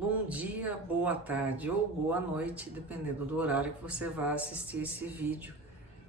Bom dia, boa tarde ou boa noite, dependendo do horário que você vai assistir esse vídeo.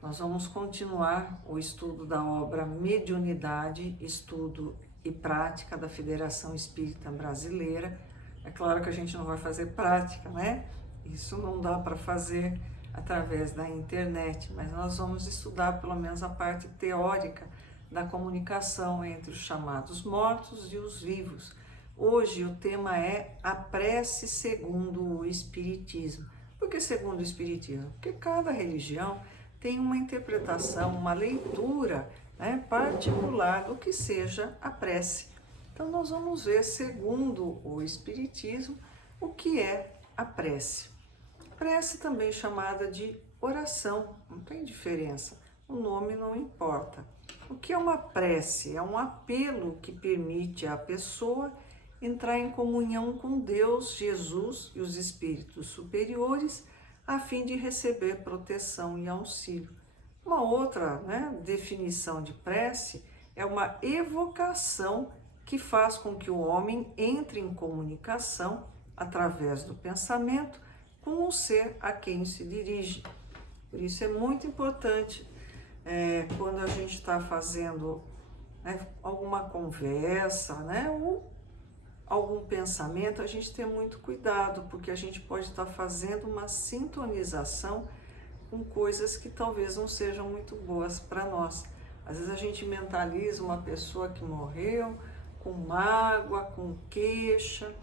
Nós vamos continuar o estudo da obra Mediunidade, Estudo e Prática da Federação Espírita Brasileira. É claro que a gente não vai fazer prática, né? Isso não dá para fazer através da internet, mas nós vamos estudar pelo menos a parte teórica da comunicação entre os chamados mortos e os vivos. Hoje o tema é a prece segundo o Espiritismo. Por que segundo o Espiritismo? Porque cada religião tem uma interpretação, uma leitura, né, particular do que seja a prece. Então nós vamos ver, segundo o Espiritismo, o que é a prece. Prece também chamada de oração, não tem diferença, o nome não importa. O que é uma prece? É um apelo que permite à pessoa entrar em comunhão com Deus, Jesus e os espíritos superiores, a fim de receber proteção e auxílio. Uma outra, definição de prece é uma evocação que faz com que o homem entre em comunicação através do pensamento com o ser a quem se dirige. Por isso é muito importante quando a gente está fazendo alguma conversa, ou algum pensamento, a gente ter muito cuidado, porque a gente pode estar fazendo uma sintonização com coisas que talvez não sejam muito boas para nós. Às vezes a gente mentaliza uma pessoa que morreu com mágoa, com queixa,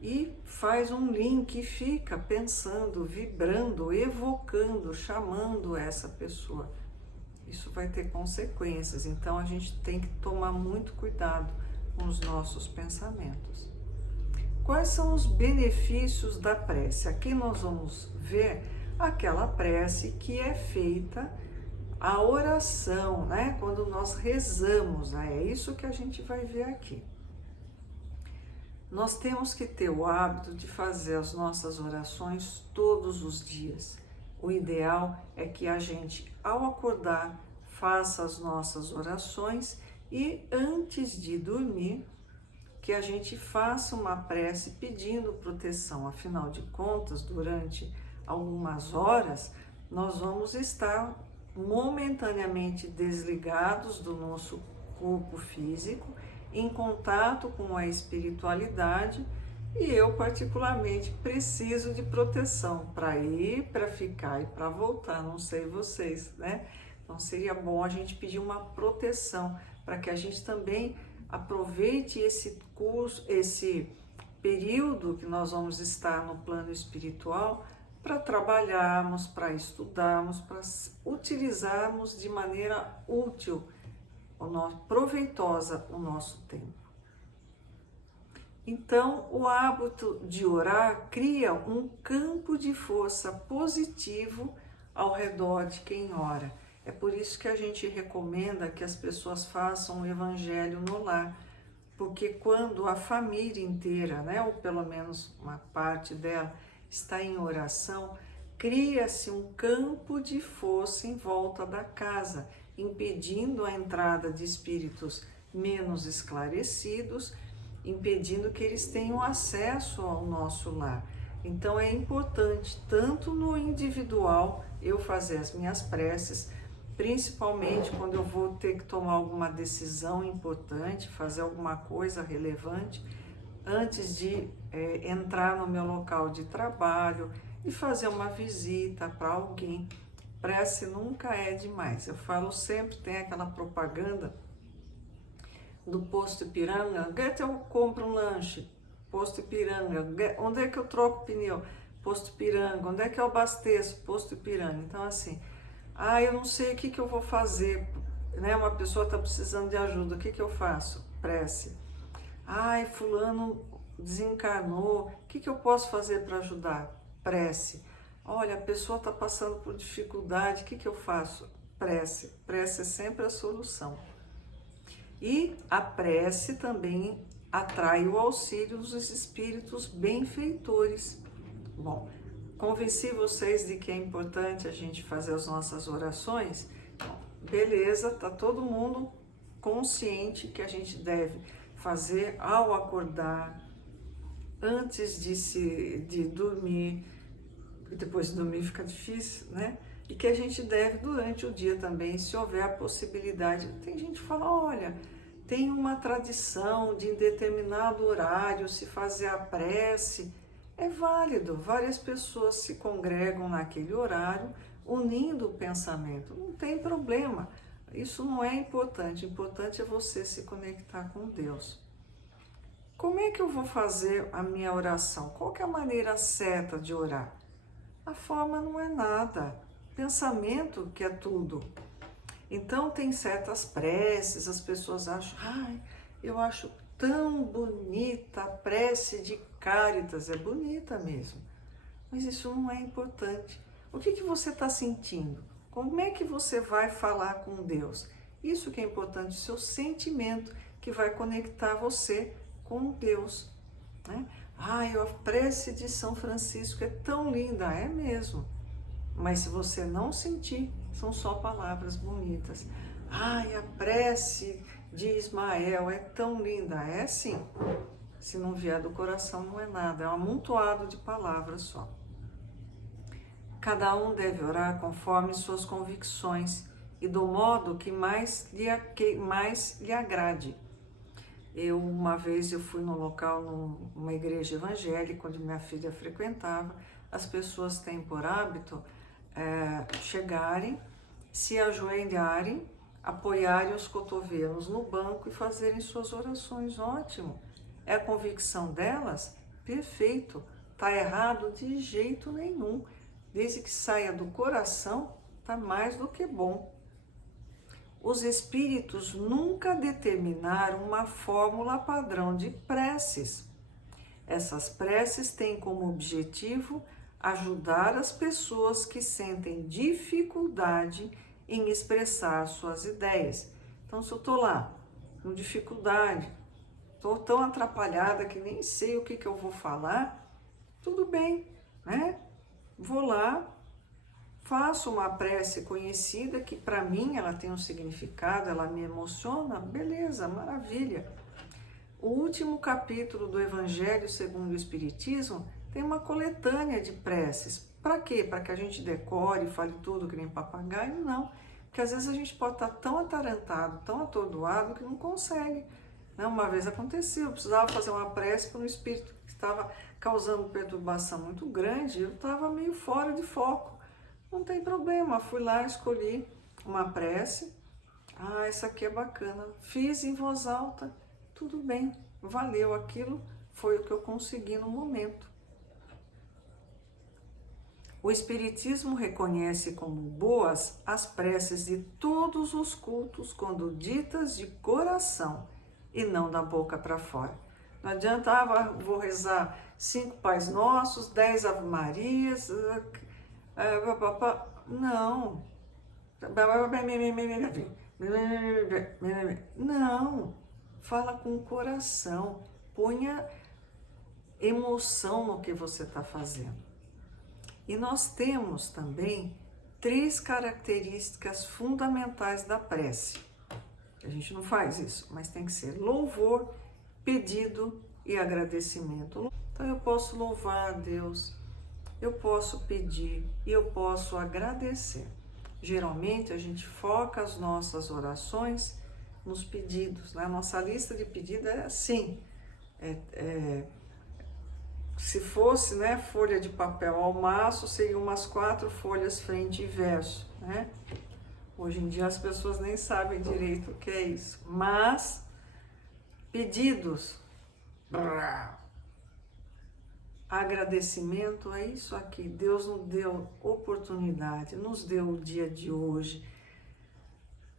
e faz um link e fica pensando, vibrando, evocando, chamando essa pessoa. Isso vai ter consequências, então a gente tem que tomar muito cuidado com os nossos pensamentos. Quais são os benefícios da prece? Aqui nós vamos ver aquela prece que é feita, a oração, quando nós rezamos, é isso que a gente vai ver aqui. Nós temos que ter o hábito de fazer as nossas orações todos os dias. O ideal é que a gente, ao acordar, faça as nossas orações e antes de dormir, que a gente faça uma prece pedindo proteção. Afinal de contas, durante algumas horas, nós vamos estar momentaneamente desligados do nosso corpo físico, em contato com a espiritualidade, e eu particularmente preciso de proteção para ir, para ficar e para voltar, não sei vocês, Então seria bom a gente pedir uma proteção para que a gente também aproveite esse curso, esse período que nós vamos estar no plano espiritual para trabalharmos, para estudarmos, para utilizarmos de maneira útil, proveitosa o nosso tempo. Então, o hábito de orar cria um campo de força positivo ao redor de quem ora. É por isso que a gente recomenda que as pessoas façam o evangelho no lar, porque quando a família inteira, ou pelo menos uma parte dela, está em oração, cria-se um campo de força em volta da casa, impedindo a entrada de espíritos menos esclarecidos, impedindo que eles tenham acesso ao nosso lar. Então é importante, tanto no individual, eu fazer as minhas preces, principalmente quando eu vou ter que tomar alguma decisão importante, fazer alguma coisa relevante, antes de entrar no meu local de trabalho e fazer uma visita para alguém. Prece nunca é demais. Eu falo sempre, tem aquela propaganda do posto Ipiranga, onde é que eu compro um lanche? Posto Ipiranga. Onde é que eu troco pneu? Posto Ipiranga. Onde é que eu abasteço? Posto Ipiranga. Então assim, eu não sei o que eu vou fazer, uma pessoa está precisando de ajuda, o que eu faço? Prece. Fulano desencarnou, o que eu posso fazer para ajudar? Prece. Olha, a pessoa está passando por dificuldade, o que eu faço? Prece. Prece é sempre a solução. E a prece também atrai o auxílio dos espíritos benfeitores. Bom, convenci vocês de que é importante a gente fazer as nossas orações? Beleza, tá todo mundo consciente que a gente deve fazer ao acordar, antes de dormir, e depois de dormir fica difícil, né? E que a gente deve durante o dia também, se houver a possibilidade. Tem gente que fala, olha, tem uma tradição de em determinado horário se fazer a prece. É válido, várias pessoas se congregam naquele horário, unindo o pensamento, não tem problema. Isso não é importante, o importante é você se conectar com Deus. Como é que eu vou fazer a minha oração? Qual que é a maneira certa de orar? A forma não é nada, pensamento que é tudo. Então tem certas preces, as pessoas acham, ai, eu acho tão bonita a prece de Cáritas, é bonita mesmo, mas isso não é importante. O que você está sentindo? Como é que você vai falar com Deus? Isso que é importante, o seu sentimento que vai conectar você com Deus, né? Ai, a prece de São Francisco é tão linda, é mesmo. Mas se você não sentir, são só palavras bonitas. Ai, a prece de Ismael é tão linda, é sim. Se não vier do coração não é nada, é um amontoado de palavras só. Cada um deve orar conforme suas convicções e do modo que mais lhe agrade. Uma vez eu fui num local, numa igreja evangélica, onde minha filha frequentava, as pessoas têm por hábito chegarem, se ajoelharem, apoiarem os cotovelos no banco e fazerem suas orações. Ótimo! É a convicção delas? Perfeito! Tá errado de jeito nenhum. Desde que saia do coração, tá mais do que bom. Os espíritos nunca determinaram uma fórmula padrão de preces. Essas preces têm como objetivo ajudar as pessoas que sentem dificuldade em expressar suas ideias. Então, se eu estou lá com dificuldade, estou tão atrapalhada que nem sei o que eu vou falar, tudo bem, né? Vou lá, faço uma prece conhecida que para mim ela tem um significado, ela me emociona, beleza, maravilha. O último capítulo do Evangelho segundo o Espiritismo tem uma coletânea de preces. Para quê? Para que a gente decore e fale tudo que nem papagaio? Não. Porque às vezes a gente pode estar tão atarantado, tão atordoado que não consegue. Uma vez aconteceu, eu precisava fazer uma prece para um espírito que estava causando perturbação muito grande, eu estava meio fora de foco. Não tem problema, fui lá, escolhi uma prece. Ah, essa aqui é bacana. Fiz em voz alta, tudo bem, valeu, aquilo foi o que eu consegui no momento. O Espiritismo reconhece como boas as preces de todos os cultos quando ditas de coração e não da boca para fora. Não adianta, vou rezar 5 Pais Nossos, 10 Ave Marias, não. Não, fala com o coração, ponha emoção no que você está fazendo. E nós temos também 3 características fundamentais da prece. A gente não faz isso, mas tem que ser louvor, pedido e agradecimento. Então eu posso louvar a Deus, eu posso pedir e eu posso agradecer. Geralmente a gente foca as nossas orações nos pedidos, né? A nossa lista de pedidos é assim, se fosse, né, folha de papel ao maço, seriam umas 4 folhas frente e verso, né? Hoje em dia as pessoas nem sabem direito o que é isso, mas pedidos, agradecimento é isso aqui. Deus nos deu oportunidade, nos deu o dia de hoje,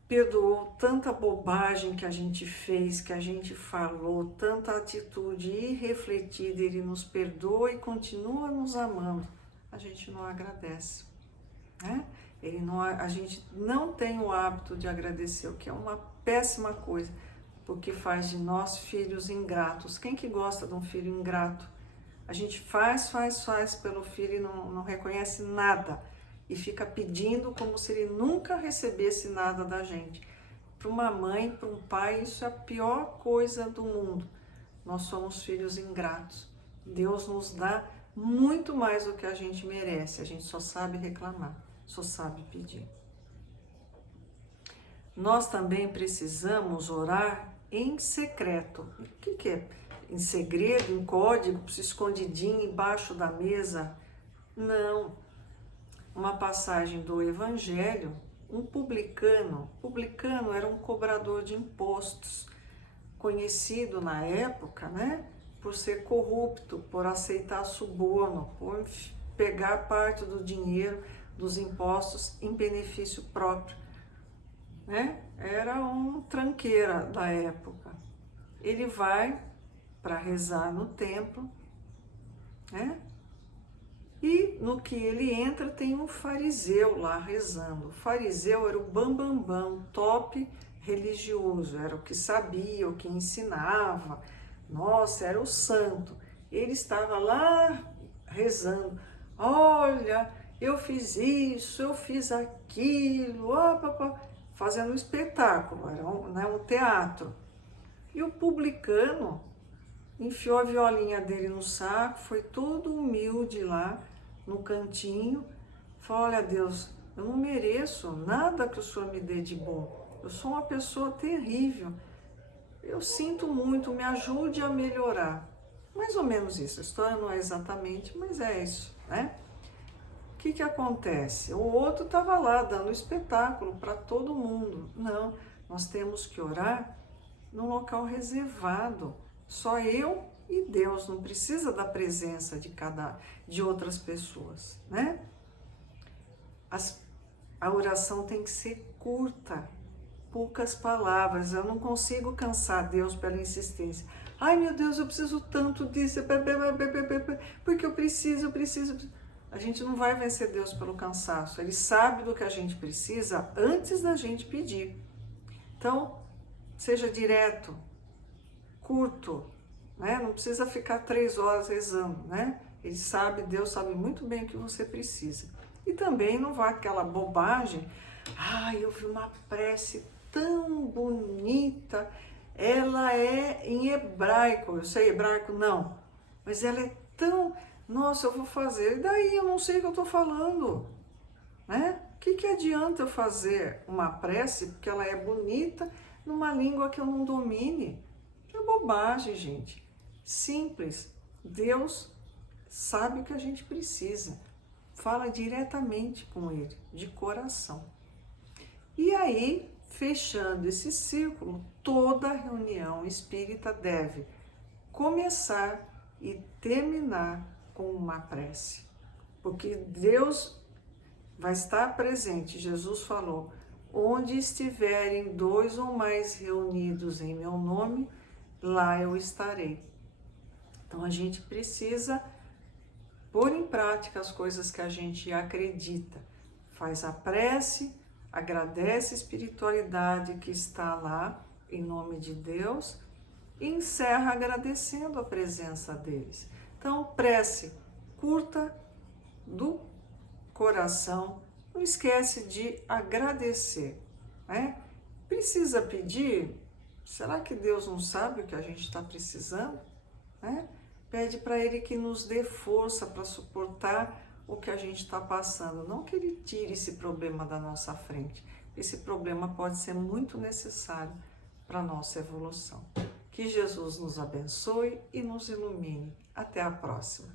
perdoou tanta bobagem que a gente fez, que a gente falou, tanta atitude irrefletida, Ele nos perdoa e continua nos amando. A gente não agradece, né? A gente não tem o hábito de agradecer, o que é uma péssima coisa, porque faz de nós filhos ingratos. Quem que gosta de um filho ingrato? A gente faz pelo filho e não reconhece nada. E fica pedindo como se ele nunca recebesse nada da gente. Para uma mãe, para um pai, isso é a pior coisa do mundo. Nós somos filhos ingratos. Deus nos dá muito mais do que a gente merece, a gente só sabe reclamar, só sabe pedir. Nós também precisamos orar em secreto. O que é? Em segredo, em código, escondidinho, embaixo da mesa? Não. Uma passagem do Evangelho, um publicano era um cobrador de impostos, conhecido na época, né, por ser corrupto, por aceitar suborno, por pegar parte do dinheiro dos impostos em benefício próprio, né? Era um tranqueira da época. Ele vai para rezar no templo, né? E no que ele entra tem um fariseu lá rezando. O fariseu era o bambambam, top religioso, era o que sabia, o que ensinava. Nossa, era o santo. Ele estava lá rezando. Olha, eu fiz isso, eu fiz aquilo, fazendo um espetáculo, era um teatro. E o publicano enfiou a violinha dele no saco, foi todo humilde lá no cantinho, falou: olha, Deus, eu não mereço nada que o Senhor me dê de bom, eu sou uma pessoa terrível, eu sinto muito, me ajude a melhorar. Mais ou menos isso, a história não é exatamente, mas é isso, né? O que acontece? O outro estava lá dando espetáculo para todo mundo. Não, nós temos que orar num local reservado, só eu e Deus, não precisa da presença de outras pessoas, né? A oração tem que ser curta, poucas palavras. Eu não consigo cansar Deus pela insistência. Ai, meu Deus, eu preciso tanto disso, porque eu preciso. A gente não vai vencer Deus pelo cansaço. Ele sabe do que a gente precisa antes da gente pedir. Então, seja direto, curto, né? Não precisa ficar 3 horas rezando, né? Ele sabe, Deus sabe muito bem o que você precisa. E também não vá aquela bobagem. Ai, eu vi uma prece tão bonita, ela é em hebraico. Eu sei hebraico? Não. Mas ela é tão... Nossa, eu vou fazer. E daí? Eu não sei o que eu estou falando, né? O que adianta eu fazer uma prece, porque ela é bonita, numa língua que eu não domine? É bobagem, gente. Simples. Deus sabe o que a gente precisa. Fala diretamente com Ele, de coração. E aí, fechando esse círculo, toda reunião espírita deve começar e terminar com uma prece. Porque Deus vai estar presente. Jesus falou: onde estiverem 2 ou mais reunidos em meu nome, lá eu estarei. Então a gente precisa pôr em prática as coisas que a gente acredita. Faz a prece, agradece a espiritualidade que está lá, em nome de Deus, e encerra agradecendo a presença deles. Então, prece curta, do coração, não esquece de agradecer, né? Precisa pedir? Será que Deus não sabe o que a gente está precisando, né? Pede para Ele que nos dê força para suportar o que a gente está passando, não que Ele tire esse problema da nossa frente. Esse problema pode ser muito necessário para a nossa evolução. Que Jesus nos abençoe e nos ilumine. Até a próxima.